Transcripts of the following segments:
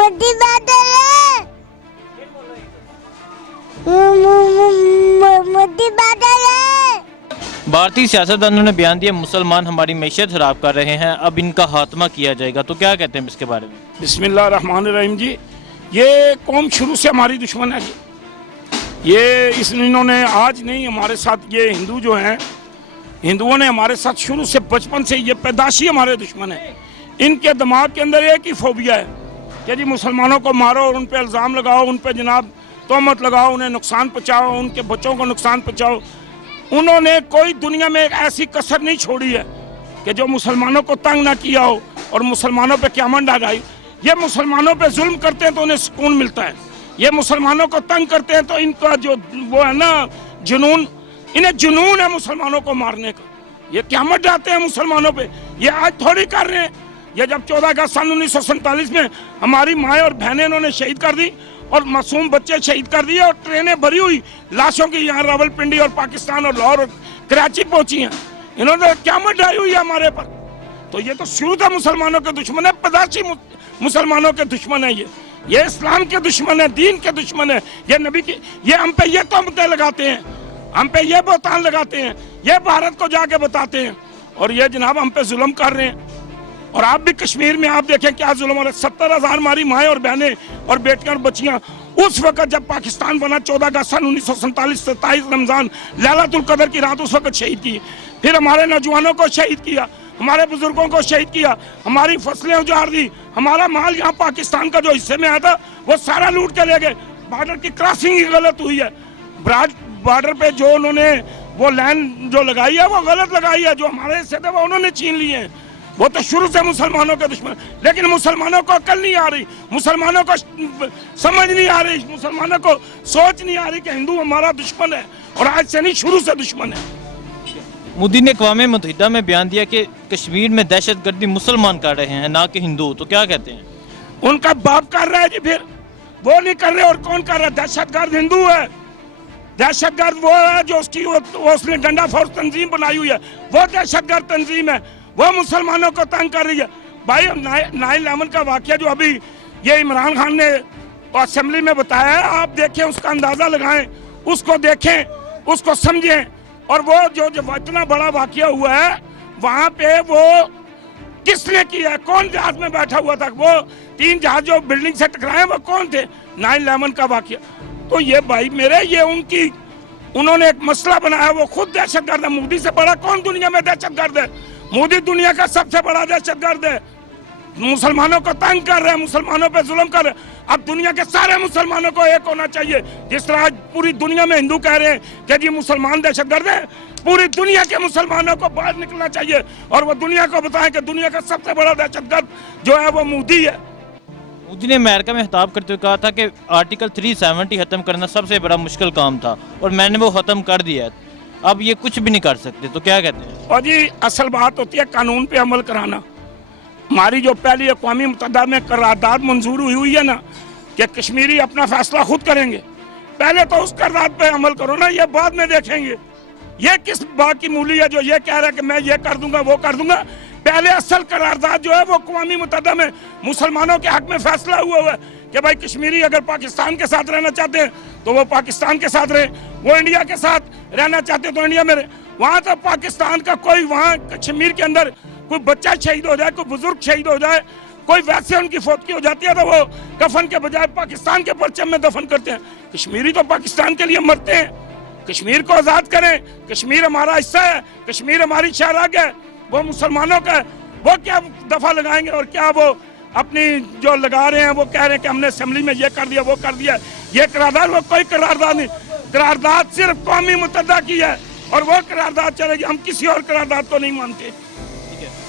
मोदी बादल है, मोदी बादल है। भारतीय सियासतदानों ने बयान दिया मुसलमान हमारी मैशत खराब कर रहे हैं, अब इनका खात्मा किया जाएगा, तो क्या कहते हैं इसके बारे में? बिस्मिल्लाहिर्रहमानिर्रहीम जी, ये कौम शुरू से हमारी दुश्मन है जी। ये इन्होंने आज नहीं, हमारे साथ ये हिंदू जो हैं, हिंदुओं ने हमारे साथ शुरू से बचपन से, ये पैदाशी हमारे दुश्मन है। इनके दिमाग के अंदर एक ही फोबिया है कि जी मुसलमानों को मारो और उन पे इल्ज़ाम लगाओ, उन पे जनाब तोहमत लगाओ, उन्हें नुकसान पहुँचाओ, उनके बच्चों को नुकसान पहुँचाओ। उन्होंने कोई दुनिया में एक ऐसी कसर नहीं छोड़ी है कि जो मुसलमानों को तंग ना किया हो और मुसलमानों पे क़यामत डालाई। ये मुसलमानों पे जुल्म करते हैं तो उन्हें सुकून मिलता है, ये मुसलमानों को तंग करते हैं तो इनका जो वो है ना जुनून, इन्हें जुनून है मुसलमानों को मारने का। ये क़यामत डालते हैं मुसलमानों पे, ये आज थोड़ी कर रहे हैं। ये जब 14 अगस्त सन 1947 में हमारी माएँ और बहनें इन्होंने शहीद कर दी और मासूम बच्चे शहीद कर दिए और ट्रेनें भरी हुई लाशों की यहाँ रावलपिंडी और पाकिस्तान और लाहौर और कराची पहुंची हैं, इन्होंने क़यामत डाली हुई है हमारे पर। तो ये तो शुरू से मुसलमानों के दुश्मन है, पैदाशी मुसलमानों के दुश्मन है। ये इस्लाम के दुश्मन है, दीन के दुश्मन है, ये नबी की, ये हम पे ये तोहमतें लगाते हैं, हम पे ये बहतान लगाते हैं, ये भारत को जाके बताते हैं और ये जनाब हम पे जुल्म कर रहे हैं। और आप भी कश्मीर में आप देखें क्या जुल्म हो रहा है। 70,000 हमारी माएँ और बहनें और बेटियां और बच्चियां उस वक्त जब पाकिस्तान बना 14 अगस्त सन 1947 27 रमज़ान लैलतुल कदर की रात उस वक्त शहीद की। फिर हमारे नौजवानों को शहीद किया, हमारे बुजुर्गों को शहीद किया, हमारी फसलें उजाड़ दी, हमारा माल यहाँ पाकिस्तान का जो हिस्से में आया था वो सारा लूट के ले गए। बॉर्डर की क्रॉसिंग ही गलत हुई है, बॉर्डर पे जो उन्होंने वो लाइन जो लगाई है वो गलत लगाई है, जो हमारे हिस्से थे वो उन्होंने छीन लिए हैं। वो तो शुरू से मुसलमानों के दुश्मन, लेकिन मुसलमानों को अकल नहीं आ रही, मुसलमानों को समझ नहीं आ रही, मुसलमानों को सोच नहीं आ रही कि हिंदू हमारा दुश्मन है और आज से नहीं शुरू से दुश्मन है। मोदी ने अक़वाम मुत्तहिदा में बयान दिया कि कश्मीर में दहशतगर्दी मुसलमान कर रहे हैं ना कि हिंदू, तो क्या कहते हैं? उनका बाप कर रहा है जी, फिर वो नहीं कर रहे और कौन कर रहा है? दहशतगर्द हिंदू है, दहशतगर्द वो है जो उसने डंडा फोर्स तंजीम बनाई हुई है, वो दहशतगर्द तंजीम है, वो मुसलमानों को तंग कर रही है। भाई 9/11 का वाक़या जो अभी ये इमरान खान ने असेंबली में बताया है, आप देखें, उसका अंदाज़ा लगाएं, उसको देखें, उसको समझें। और वो जो इतना बड़ा वाक़या हुआ है वहाँ पे वो किसने किया है, कौन जहाज में बैठा हुआ था, वो 3 जहाज जो बिल्डिंग से टकराए वो कौन थे? 9/11 का वाक़या। तो ये भाई मेरे, ये उन्होंने एक मसला बनाया, वो खुद दहशतगर्द है। मोदी से बड़ा कौन दुनिया में दहशतगर्द है? मोदी दुनिया का सबसे बड़ा दहशतगर्द है, मुसलमानों को तंग कर रहे हैं, मुसलमानों पे जुल्म कर रहे हैं। अब दुनिया के सारे मुसलमानों को एक होना चाहिए, जिस तरह आज पूरी दुनिया में हिंदू कह रहे हैं कि जी मुसलमान दहशतगर्द हैं, पूरी दुनिया के मुसलमानों को बाहर निकलना चाहिए और वो दुनिया को बताएं कि दुनिया का सबसे बड़ा दहशतगर्द जो है वो मोदी है। मोदी ने अमेरिका में खिताब करते हुए कहा था कि आर्टिकल 370 खत्म करना सबसे बड़ा मुश्किल काम था और मैंने वो खत्म कर दिया है, अब ये कुछ भी नहीं कर सकते, तो क्या कहते हैं? और जी असल बात होती है कानून पे अमल कराना। हमारी जो पहली अक़वाम मुत्तहिदा में करारदाद मंजूर हुई है ना कि कश्मीरी अपना फैसला खुद करेंगे, पहले तो उस करारदाद पे अमल करो ना, ये बाद में देखेंगे। ये किस बात की मूली है जो ये कह रहा है कि मैं ये कर दूंगा वो कर दूंगा? पहले असल करारदाद जो है वो अक़वाम मुत्तहिदा में मुसलमानों के हक में फैसला हुआ है कि भाई कश्मीरी अगर पाकिस्तान के साथ रहना चाहते हैं तो वो पाकिस्तान के साथ रहे, वो इंडिया के साथ रहना चाहते हैं तो इंडिया में रहे। वहाँ तो पाकिस्तान का कोई, वहाँ कश्मीर के अंदर कोई बच्चा शहीद हो जाए, कोई बुजुर्ग शहीद हो जाए, कोई वैसे उनकी फौतगी हो जाती है तो वो कफन के बजाय पाकिस्तान के परचम में दफन करते हैं। कश्मीरी तो पाकिस्तान के लिए मरते हैं। कश्मीर को आज़ाद करें, कश्मीर हमारा हिस्सा है, कश्मीर हमारी शहराग है, वो मुसलमानों का है। वो क्या दफा लगाएंगे और क्या वो अपनी जो लगा रहे हैं वो कह रहे हैं कि हमने असेंबली में ये कर दिया वो कर दिया। ये करारदाद, वो कोई करारदाद नहीं, करारदाद सिर्फ कौमी मुत्तहिदा की है और वो करारदाद चलेगी, हम किसी और करारदाद को नहीं मानते।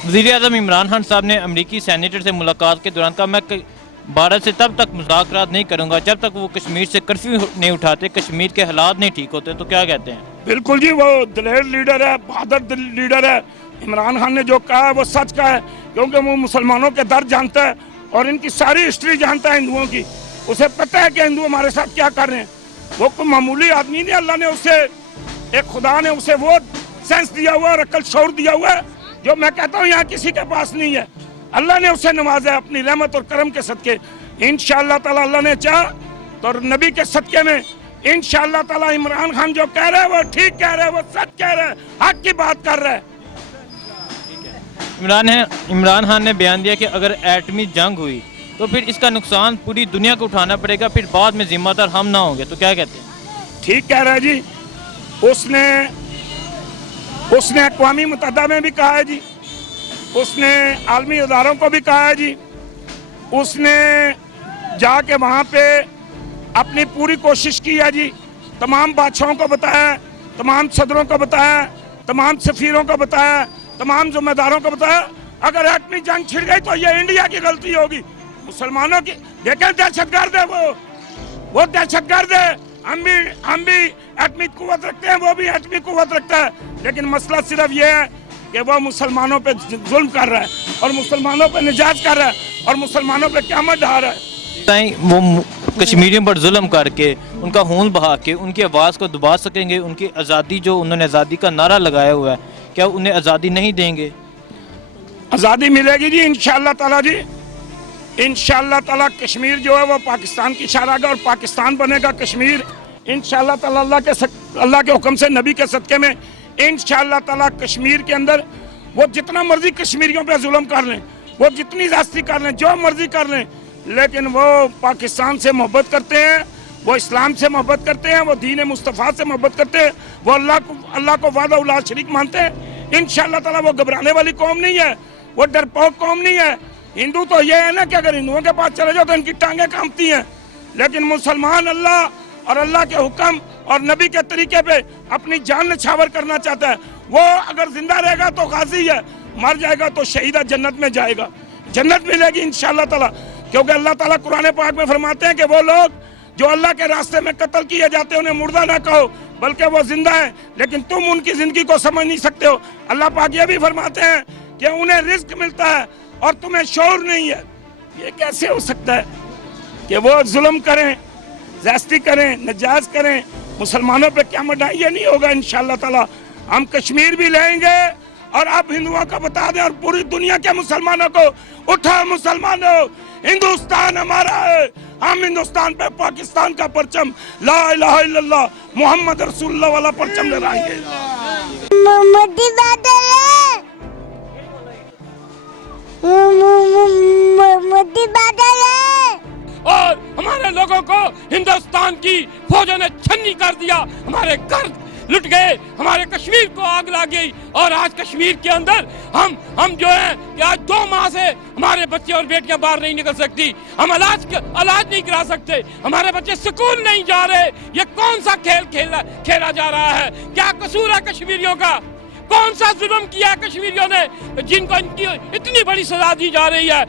वज़ीर-ए-आज़म इमरान खान साहब ने अमेरिकी सेनेटर से मुलाकात के दौरान कहा, मैं भारत से तब तक मुज़ाकरात नहीं करूंगा जब तक वो कश्मीर से कर्फ्यू नहीं उठाते, कश्मीर के हालात नहीं ठीक होते, तो क्या कहते हैं? बिल्कुल जी, वो दिलेर लीडर है, बहादुर लीडर है। इमरान खान ने जो कहा है वो सच का है, क्योंकि वो मुसलमानों के दर्द जानता है और इनकी सारी हिस्ट्री जानता है हिंदुओं की। उसे पता है कि हिंदू हमारे साथ क्या कर रहे हैं। वो कोई मामूली आदमी नहीं, अल्लाह ने उसे, एक खुदा ने उसे वो सेंस दिया हुआ और अक्ल शौर दिया हुआ है जो मैं कहता हूँ यहाँ किसी के पास नहीं है। अल्लाह ने उसे नवाजा है अपनी रहमत और करम के सदके। इंशाअल्लाह ताला अल्लाह ने चाहा तो नबी के सदके में इंशाअल्लाह ताला इमरान खान जो कह रहा है वो ठीक कह रहा है, वो सच कह रहा है, हक की बात कर रहा है। इमरान खान ने बयान दिया कि अगर एटमी जंग हुई तो फिर इसका नुकसान पूरी दुनिया को उठाना पड़ेगा, फिर बाद में जिम्मेदार हम ना होंगे, तो क्या कहते हैं? ठीक कह रहा है जी। उसने अक़वामी मुत्तहिदा में भी कहा है जी, उसने आलमी इदारों को भी कहा है जी, उसने जाके वहाँ पे अपनी पूरी कोशिश की है जी, तमाम बादशाहों को बताया, तमाम सदरों को बताया, तमाम सफ़ीरों को बताया, तमाम ज़िम्मेदारों को बताया अगर एटमी जंग छिड़ गई तो ये इंडिया की गलती होगी, मुसलमानों की। देखें दहशतगर्द है वो दहशतगर्द है। हम भी एटमी कुव्वत रखते हैं, वो भी एटमी कुव्वत रखता है, लेकिन मसला सिर्फ ये है कि वो मुसलमानों पे जुल्म कर रहा है और मुसलमानों पे निजात कर रहा है और मुसलमानों पे क़यामत ढा रहा है। वो कश्मीरियों पर जुल्म करके उनका खून बहा के उनकी आवाज़ को दबा सकेंगे? उनकी आज़ादी जो उन्होंने आज़ादी का नारा लगाया हुआ है, क्या उन्हें आज़ादी नहीं देंगे? आज़ादी मिलेगी जी इंशाअल्लाह ताला जी। इंशाअल्लाह ताला कश्मीर जो है वो पाकिस्तान की शारागा और पाकिस्तान बनेगा कश्मीर इंशाअल्लाह ताला। अल्लाह के हुक्म से नबी के सदक़े में इंशाअल्लाह ताला कश्मीर के अंदर वो जितना मर्जी कश्मीरियों पे जुल्म कर लें, वो जितनी ज़्यादती कर लें, जो मर्जी कर लें, लेकिन वो पाकिस्तान से मोहब्बत करते हैं, वो इस्लाम से मोहब्बत करते हैं, वो दीन मुस्तफ़ा से मोहब्बत करते हैं, वो अल्लाह को वादा उला शरीक मानते हैं। इंशाअल्लाह ताला वो घबराने वाली कौम नहीं है, वो डरपोक कौम नहीं है। हिंदू तो ये है ना कि अगर हिंदुओं के पास चले जाओ तो इनकी टांगें कांपती हैं, लेकिन मुसलमान अल्लाह और अल्लाह के हुक्म और नबी के तरीके पे अपनी जान निछावर करना चाहता है। वो अगर जिंदा रहेगा तो गाजी है, मर जाएगा तो शहीदा जन्नत में जाएगा, जन्नत मिलेगी इंशाअल्लाह ताला। क्योंकि अल्लाह ताला कुरान पाक में फरमाते हैं कि वो लोग जो अल्लाह के रास्ते में कत्ल किए जाते हैं उन्हें मुर्दा ना कहो, बल्कि वो जिंदा है, लेकिन तुम उनकी जिंदगी को समझ नहीं सकते हो। अल्लाह पाक ये भी फरमाते हैं कि उन्हें रिस्क मिलता है और तुम्हें शौर नहीं है। ये कैसे हो सकता है कि वो जुल्म करें, ज़्यादती करें, नजायज करें, मुसलमानों पे क्या मडा? ये नहीं होगा इंशाअल्लाह ताला। हम कश्मीर भी लेंगे और अब हिंदुओं को बता दें और पूरी दुनिया के मुसलमानों को, उठा मुसलमानों, हिंदुस्तान हमारा है, हम हिंदुस्तान पे पाकिस्तान का परचम ला इलाहा इल्लल्लाह मोहम्मद रसूलुल्लाह वाला परचम लहराएंगे। मोदी बादल है, मोदी बादल है। और हमारे लोगों को हिंदुस्तान की फौजों ने छन्नी कर दिया, हमारे घर लुट गए, हमारे कश्मीर को आग लग गई। और आज कश्मीर के अंदर हम जो है कि आज 2 माह से हमारे बच्चे और बेटियां बाहर नहीं निकल सकती, हम इलाज नहीं करा सकते, हमारे बच्चे स्कूल नहीं जा रहे। ये कौन सा खेल खेला जा रहा है? क्या कसूर है कश्मीरियों का? कौन सा जुल्म किया है कश्मीरियों ने जिनको इनकी इतनी बड़ी सजा दी जा रही है?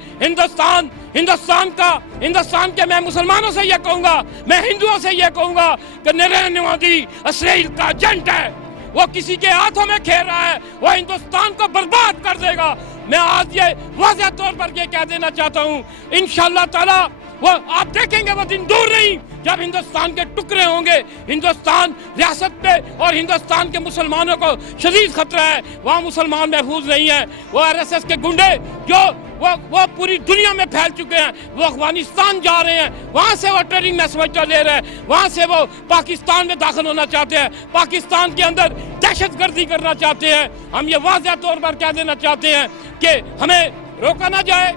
हिंदुस्तान के मैं मुसलमानों से ये कहूंगा, मैं हिंदुओं से ये कहूंगा कि नरेंद्र मोदी इसराइल का एजेंट है, वो किसी के हाथों में खेल रहा है, वो हिंदुस्तान को बर्बाद कर देगा। मैं आज ये वाज़ेह तौर पर ये कह देना चाहता हूँ, इंशाअल्लाह ताला वो आप देखेंगे वो दिन दूर नहीं जब हिंदुस्तान के टुकड़े होंगे। हिंदुस्तान रियासत पे और हिंदुस्तान के मुसलमानों को शदीद खतरा है, वहाँ मुसलमान महफूज नहीं है। वो RSS के गुंडे जो वो पूरी दुनिया में फैल चुके हैं, वो अफगानिस्तान जा रहे हैं, वहाँ से वो ट्रेनिंग में समझौता ले रहे हैं, वहाँ से वो पाकिस्तान में दाखिल होना चाहते हैं, पाकिस्तान के अंदर दहशतगर्दी करना चाहते हैं। हम ये वाज़ेह तौर पर कह देना चाहते हैं कि हमें रोका ना जाए।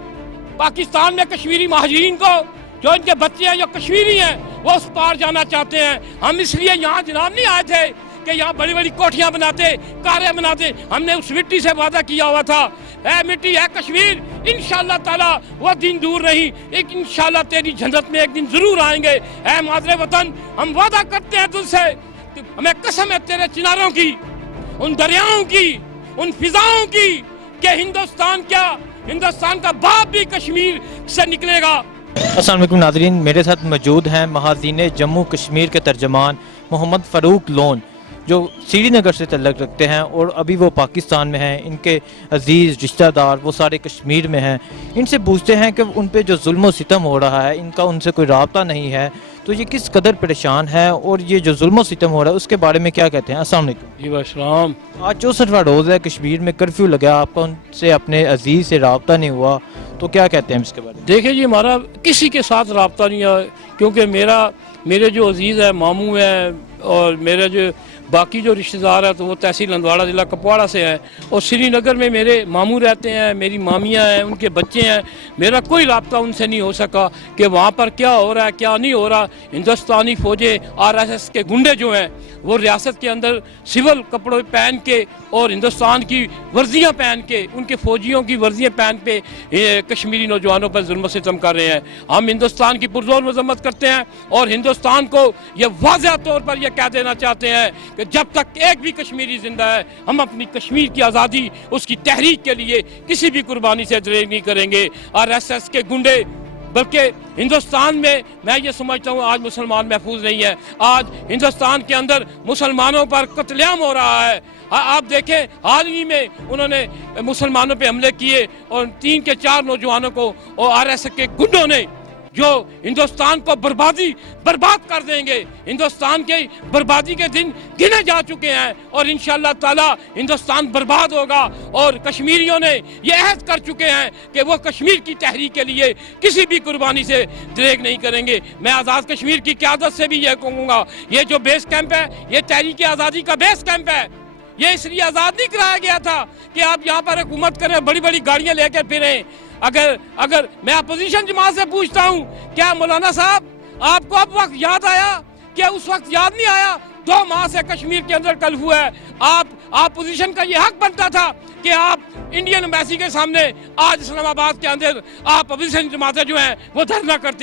पाकिस्तान में कश्मीरी महाजिरीन को, जो इनके बच्चे हैं जो कश्मीरी हैं, वो उस पार जाना चाहते हैं। हम इसलिए यहाँ जनाब नहीं आए थे कि यहाँ बड़ी बड़ी कोठियाँ बनाते, कारें बनाते। हमने उस मिट्टी से वादा किया हुआ था, है मिट्टी है कश्मीर, इंशाअल्लाह ताला वो दिन दूर नहीं, एक इंशाअल्लाह तेरी जन्नत में एक दिन जरूर आएंगे। है मादरे वतन, हम वादा करते हैं तुझसे, हमें कसम है तेरे चिनारों की, उन दरियाओं की, उन फिजाओं की, कि हिंदुस्तान का बाप भी कश्मीर से निकलेगा। अस्सलाम वालेकुम नाज़रीन, मेरे साथ मौजूद हैं महाज़ीन जम्मू कश्मीर के तर्जमान मोहम्मद फ़ारूक लोन। جو سری نگر سے تعلق رکھتے ہیں اور ابھی وہ پاکستان میں ہیں، ان کے عزیز رشتہ دار وہ سارے کشمیر میں ہیں، ان سے پوچھتے ہیں کہ ان پہ جو ظلم و ستم ہو رہا ہے، ان کا ان سے کوئی رابطہ نہیں ہے، تو یہ کس قدر پریشان ہے اور یہ جو ظلم و ستم ہو رہا ہے اس کے بارے میں کیا کہتے ہیں؟ السلام علیکم جی السلام. آج 64واں روز ہے، کشمیر میں کرفیو لگا، آپ کا ان سے اپنے عزیز سے رابطہ نہیں ہوا، تو کیا کہتے ہیں اس کے بارے میں؟ دیکھیں جی، ہمارا کسی کے ساتھ رابطہ نہیں ہے، کیونکہ میرے جو عزیز ہے ماموں ہیں اور میرے جو باقی جو رشتہ دار ہیں تو وہ تحصیل ہندواڑہ ضلع کپواڑہ سے ہیں، اور سری نگر میں میرے ماموں رہتے ہیں، میری مامیاں ہیں، ان کے بچے ہیں. میرا کوئی رابطہ ان سے نہیں ہو سکا کہ وہاں پر کیا ہو رہا ہے کیا نہیں ہو رہا. ہندوستانی فوجیں RSS کے گنڈے جو ہیں وہ ریاست کے اندر سول کپڑے پہن کے اور ہندوستان کی ورزیاں پہن کے، ان کے فوجیوں کی ورزیاں پہن پہ کشمیری نوجوانوں پر ظلم و ستم کر رہے ہیں. ہم ہندوستان کی پرزور مذمت کرتے ہیں اور ہندوستان کو یہ واضح طور پر یہ کہہ دینا چاہتے ہیں کہ جب تک ایک بھی کشمیری زندہ ہے ہم اپنی کشمیر کی آزادی، اس کی تحریک کے لیے کسی بھی قربانی سے دریغ نہیں کریں گے. RSS کے گنڈے، بلکہ ہندوستان میں یہ سمجھتا ہوں آج مسلمان محفوظ نہیں ہے. آج ہندوستان کے اندر مسلمانوں پر قتل عام ہو رہا ہے. آپ دیکھیں حال ہی میں انہوں نے مسلمانوں پہ حملے کیے اور 3 کے 4 نوجوانوں کو اور RSS کے گنڈوں نے جو ہندوستان کو برباد کر دیں گے. ہندوستان کے بربادی کے دن گنے جا چکے ہیں اور انشاءاللہ تعالی ہندوستان برباد ہوگا. اور کشمیریوں نے یہ عہد کر چکے ہیں کہ وہ کشمیر کی تحریک کے لیے کسی بھی قربانی سے دریغ نہیں کریں گے. میں آزاد کشمیر کی قیادت سے بھی یہ کہوں گا، یہ جو بیس کیمپ ہے یہ تحریک آزادی کا بیس کیمپ ہے. یہ اس لیے آزاد نہیں کرایا گیا تھا کہ آپ یہاں پر حکومت کریں، بڑی بڑی گاڑیاں لے کے پھریں. اگر میں اپوزیشن جماعت سے پوچھتا ہوں، کیا مولانا صاحب آپ کو اب وقت یاد آیا؟ کیا اس وقت یاد نہیں آیا؟ 2 ماہ سے کشمیر کے اندر کرفیو ہے. آپ اپوزیشن کا یہ حق بنتا تھا کہ آپ انڈین ایمبیسی کے سامنے آج اسلام آباد کے اندر آپ اپوزیشن جماعتیں جو ہیں وہ دھرنا کرتی